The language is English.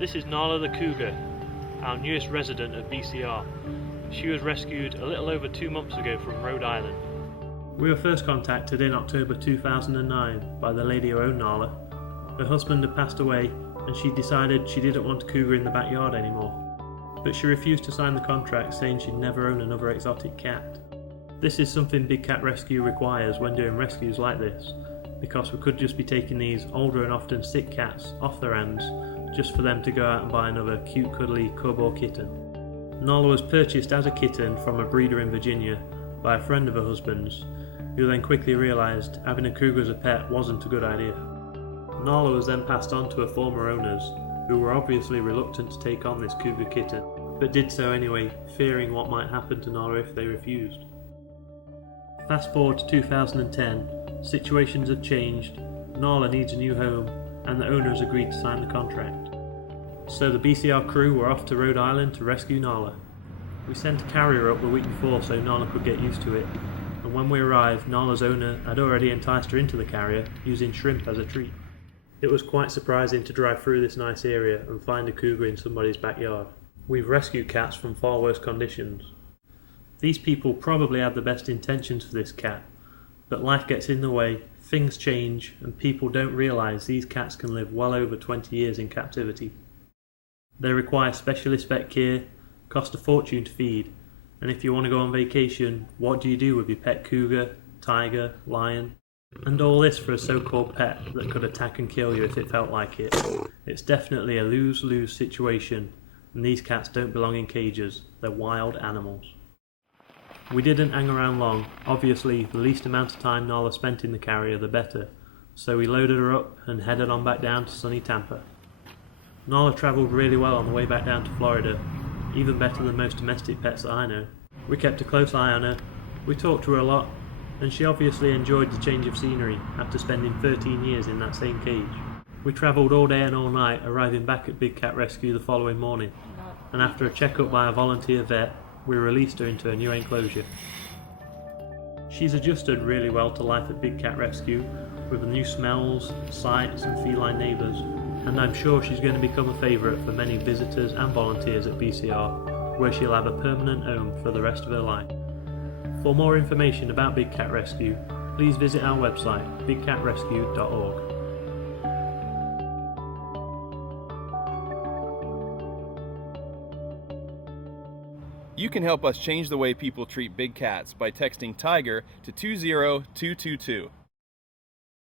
This is Nala the cougar, our newest resident of BCR. She was rescued a little over 2 months ago from Rhode Island. We were first contacted in October 2009 by the lady who owned Nala. Her husband had passed away and she decided she didn't want a cougar in the backyard anymore. But she refused to sign the contract, saying she'd never own another exotic cat. This is something Big Cat Rescue requires when doing rescues like this, because we could just be taking these older and often sick cats off their hands just for them to go out and buy another cute cuddly cub or kitten. Nala was purchased as a kitten from a breeder in Virginia by a friend of her husband's, who then quickly realised having a cougar as a pet wasn't a good idea. Nala was then passed on to her former owners, who were obviously reluctant to take on this cougar kitten, but did so anyway, fearing what might happen to Nala if they refused. Fast forward to 2010, situations have changed, Nala needs a new home, and the owners agreed to sign the contract. So the BCR crew were off to Rhode Island to rescue Nala. We sent a carrier up the week before so Nala could get used to it, and when we arrived, Nala's owner had already enticed her into the carrier using shrimp as a treat. It was quite surprising to drive through this nice area and find a cougar in somebody's backyard. We've rescued cats from far worse conditions. These people probably had the best intentions for this cat, but life gets in the way, things change, and people don't realise these cats can live well over 20 years in captivity. They require specialist vet care, cost a fortune to feed, and if you want to go on vacation, what do you do with your pet cougar, tiger, lion? And all this for a so-called pet that could attack and kill you if it felt like it. It's definitely a lose-lose situation, and these cats don't belong in cages, they're wild animals. We didn't hang around long. Obviously, the least amount of time Nala spent in the carrier the better, so we loaded her up and headed on back down to sunny Tampa. Nala travelled really well on the way back down to Florida, even better than most domestic pets that I know. We kept a close eye on her, we talked to her a lot, and she obviously enjoyed the change of scenery after spending 13 years in that same cage. We travelled all day and all night, arriving back at Big Cat Rescue the following morning, and after a check-up by a volunteer vet, we released her into a new enclosure. She's adjusted really well to life at Big Cat Rescue, with the new smells, sights and feline neighbours, and I'm sure she's going to become a favourite for many visitors and volunteers at BCR, where she'll have a permanent home for the rest of her life. For more information about Big Cat Rescue, please visit our website, bigcatrescue.org. You can help us change the way people treat big cats by texting TIGER to 20222.